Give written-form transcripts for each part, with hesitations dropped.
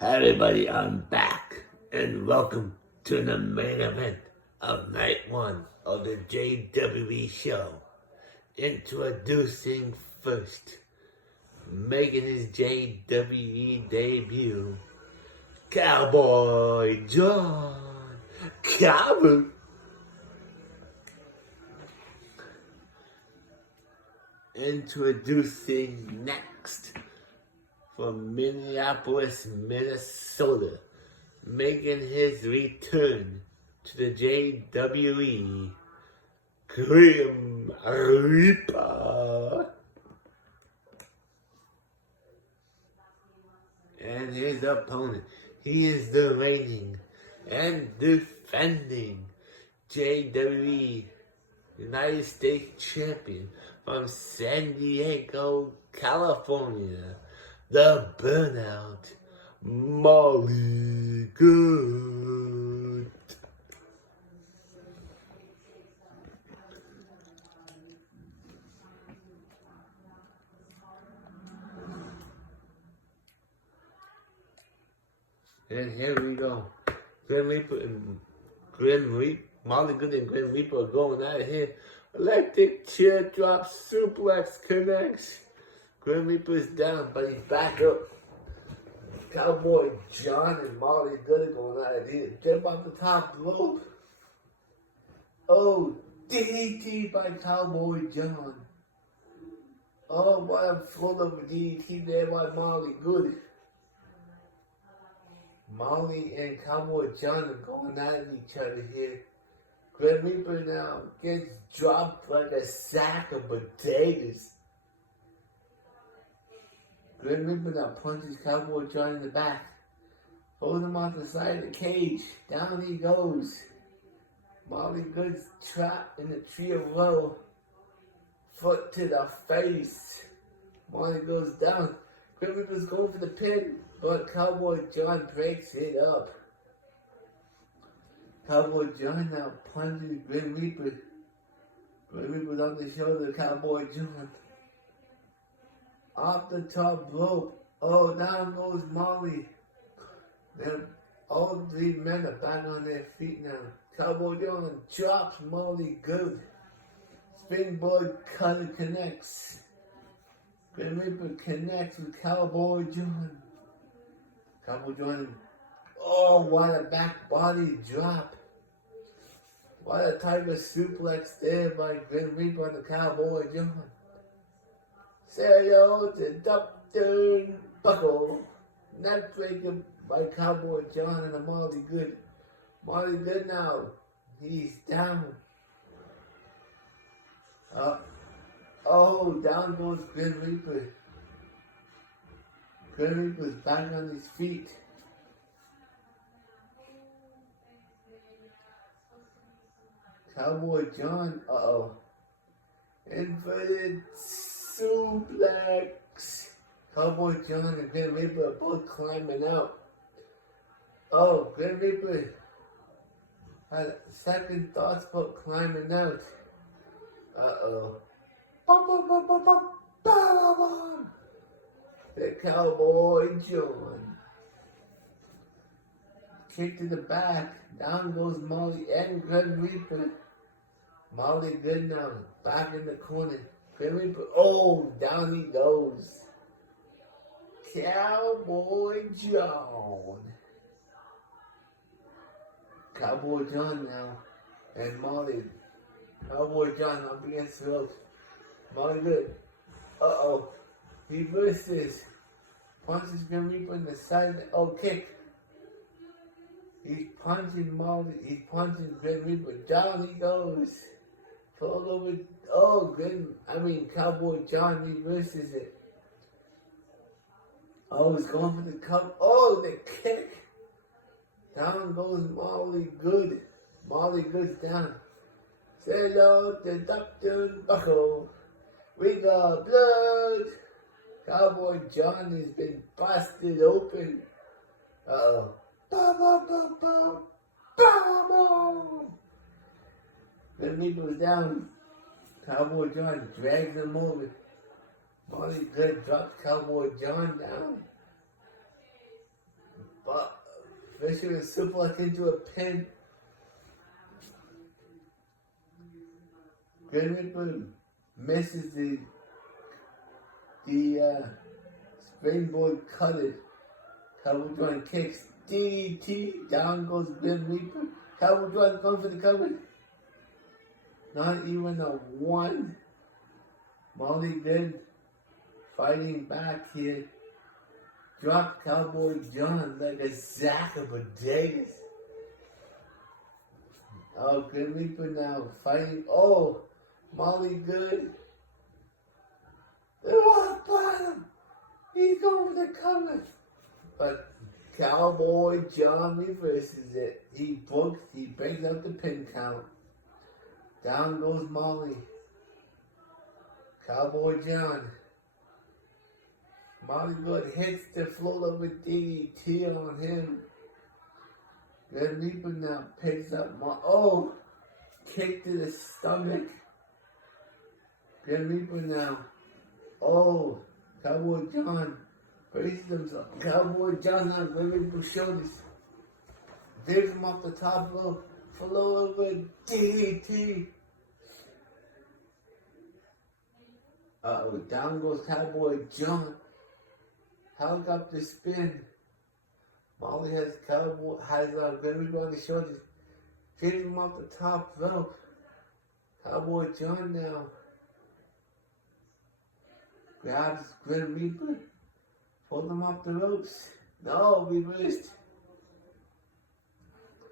Hi everybody, I'm back and welcome to the main event of night one of the JWE show. Introducing first, making his JWE debut, Cowboy John Cowboy. Introducing next, from Minneapolis, Minnesota, making his return to the JWE, Grim Reaper. And his opponent, he is the reigning and defending JWE United States champion from San Diego, California, the Burnout, Molly Good. And here we go. Grim Reaper and Molly Good and Grim Reaper are going out of here. Electric chair drop suplex connects. Grim Reaper's down, but he's back up. Cowboy John and Molly Good are going out of here. Jump off the top rope. Oh, DDT by Cowboy John. Oh, what a full of DDT there by Molly Good. Molly and Cowboy John are going at each other here. Grim Reaper now gets dropped like a sack of potatoes. Grim Reaper now punches Cowboy John in the back. Holds him off the side of the cage. Down he goes. Molly Good's trapped in the tree of woe. Foot to the face. Molly goes down. Grim Reaper's going for the pin, but Cowboy John breaks it up. Cowboy John now punches Grim Reaper. Grim Reaper's on the shoulder of Cowboy John. Off the top rope. Oh, down goes Molly. Then all three men are back on their feet now. Cowboy John drops Molly Good. Springboard cutter connects. Grim Reaper connects with Cowboy John. Cowboy John. Oh, what a back body drop. What a tiger suplex there by Grim Reaper on the Cowboy John. Say hello to Dr. Buckle. Neck breaker by Cowboy John and the Molly Good. Molly Good now. He's down. Oh, down goes Grim Reaper. Grim Reaper's back on his feet. Cowboy John, inverted suplex. Cowboy John and Grim Reaper are both climbing out. Oh, Grim Reaper had second thoughts about climbing out. The Cowboy John. Kick to the back. Down goes Molly and Grim Reaper. Molly Good now. Back in the corner. Grim Reaper. Oh, down he goes. Cowboy John. Cowboy John now. And Molly. Cowboy John up against the ropes. Molly Good. He versus. Punches Grim Reaper in the side. Oh, kick. He's punching Molly. He's punching Grim Reaper. Down he goes. Fall over. Oh, Cowboy John reverses it. Oh, he's going for the cup. Oh, the kick. Down goes Molly Good. Molly Good's down. Say hello to Dr. Buckle. We got blood. Cowboy John has been busted open. Grim Reaper's down. Cowboy John drags him over. Molly Good drops Cowboy John down. Especially when suplex into a pin. Grim Reaper misses the springboard cutter. Cowboy John kicks DDT. Down goes Grim Reaper. Cowboy John going for the cover. Not even a one. Molly Good fighting back here. Drop Cowboy John like a sack of potatoes. Oh, Grim Reaper now fighting. Oh, Molly Good. The rock bottom. He's going for the cover. But Cowboy John reverses it. He breaks up the pin count. Down goes Molly. Cowboy John. Molly Good hits the floor with DDT on him. Grim Reaper now picks up kick to the stomach. Grim Reaper now. Oh, Cowboy John braces himself. Cowboy John now Grim Reaper's shoulders. Digs him off the top rope. Floor with DDT. Down goes Cowboy John. Helicopter spin. Molly has Grim Reaper on the shoulders. Digs him off the top rope. Cowboy John now grabs Grim Reaper. Pulled him off the ropes. No, reversed.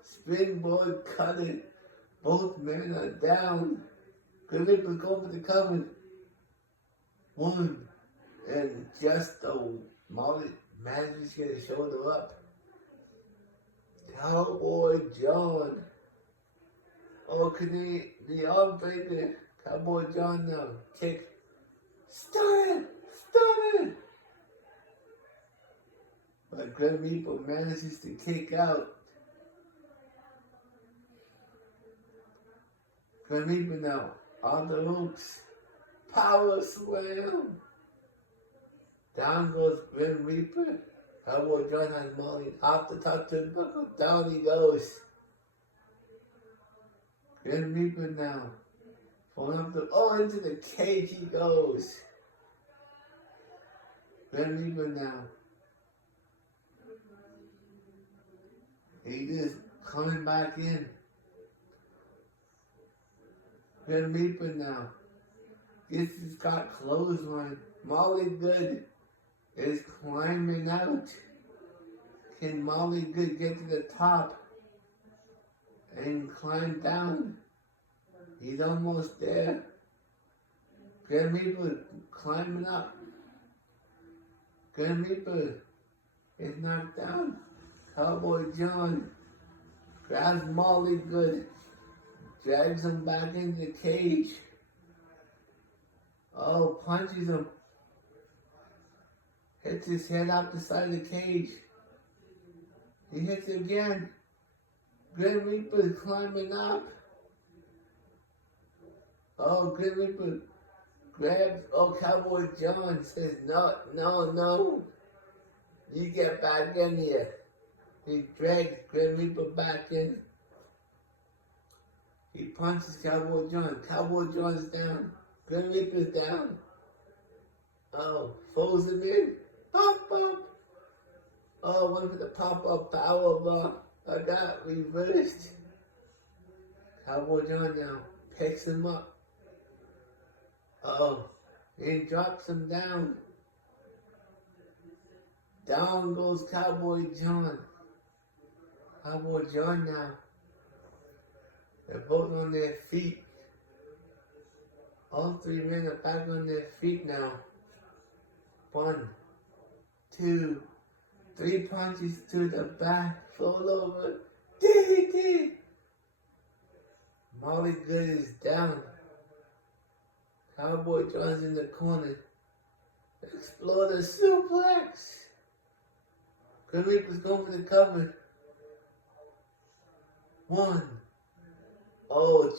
Springboard cutter. Both men are down. Grim Reaper's going for the cover. One. And just Molly manages to get his shoulder up. Cowboy John. Oh, the arm breaker. Cowboy John now. Kick. Stun it! But Grim Reaper manages to kick out. Grim Reaper now on the ropes. Power slam. Down goes Grim Reaper. Cowboy John has Molly off the top to the buckle. Down he goes. Grim Reaper now. Falling up into the cage he goes. Grim Reaper now. He just coming back in. Grim Reaper now. This has got clothesline. Molly Good is climbing out. Can Molly Good get to the top and climb down? He's almost there. Grim Reaper climbing up. Grim Reaper is knocked down. Cowboy John grabs Molly Good, drags him back into the cage. Oh, punches him. Hits his head out the side of the cage. He hits it again. Grim Reaper climbing up. Oh, Grim Reaper grabs, Cowboy John says, no. You get back in here. He drags Grim Reaper back in. He punches Cowboy John. Cowboy John's down. Grim Reaper's down. Oh, throws him in. Pop up. Oh, went for the pop-up power bomb. I got reversed. Cowboy John now picks him up. Oh, he drops him down. Down goes Cowboy John. Cowboy John now. They're both on their feet. All three men are back on their feet now. 1, 2, 3 punches to the back. Fall over. DDT. Molly Good is down. Cowboy John's in the corner. Exploder suplex. Grim Reaper's going for the cover. 1. Oh,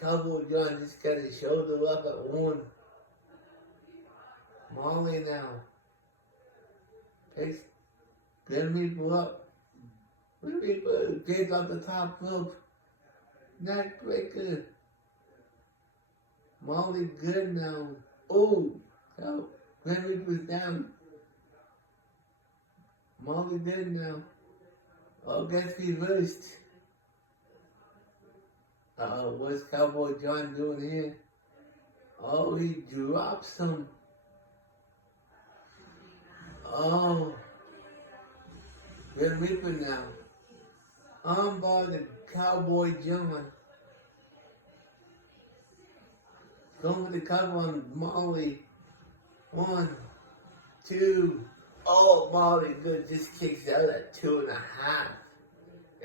Cowboy John just got his shoulder up at 1. Molly now picks Grim Reaper up. Reaper gets off the top rope. Neck breaker. Molly good now. Oh, so Grim Reaper's down. Molly good now. Oh, gets reversed. What's Cowboy John doing here? Oh, he drops him. Oh, Grim Reaper now. Armbar the Cowboy John. Going for the cover on Molly. 1, 2. Oh, Molly good. Just kicks out at 2.5.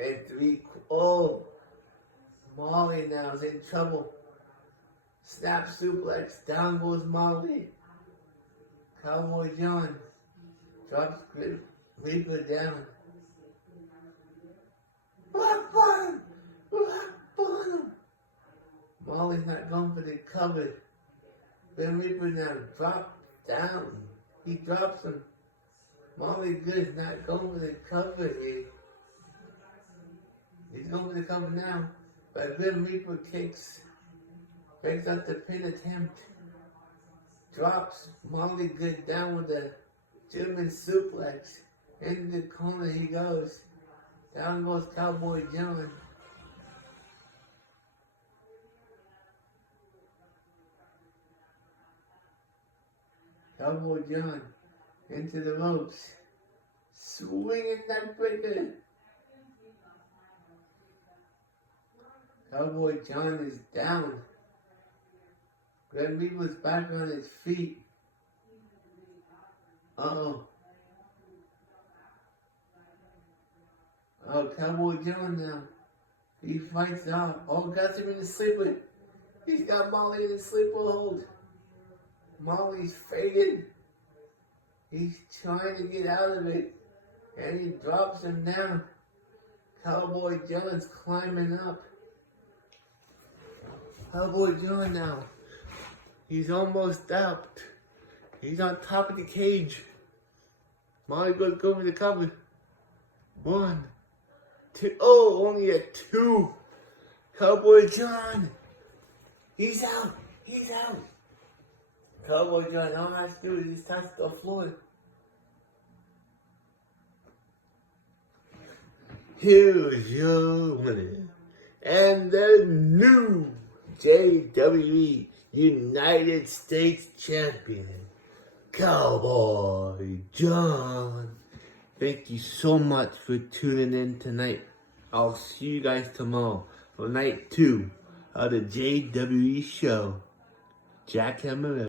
And 3. Oh, Molly now is in trouble. Snap suplex. Down goes Molly. Cowboy John drops Reaper down. Rock bottom! Rock bottom! Molly's not going for the cover. Then Reaper now drops down. He drops him. Molly Good's not going for the cover here. He's going for the cover now. But Grim Reaper breaks out the pin attempt. Drops Molly Good down with a German suplex. Into the corner he goes. Down goes Cowboy John. Cowboy John into the ropes. Swinging that breaker. Cowboy John is down. Grim Reaper's back on his feet. Uh-oh. Oh, Cowboy John now. He fights out. Oh, got him in the sleeper. He's got Molly in the sleeper hold. Molly's faded. He's trying to get out of it. And he drops him down. Cowboy John's climbing up. Cowboy John now. He's almost out. He's on top of the cage. Molly goes for the cover. 1, 2. Oh, only a 2. Cowboy John. He's out. He's out. Cowboy John, all I have to do is just touch the floor. Here's your winner. And the new JWE United States Champion, Cowboy John. Thank you so much for tuning in tonight. I'll see you guys tomorrow for night 2 of the JWE show. Jackhammer.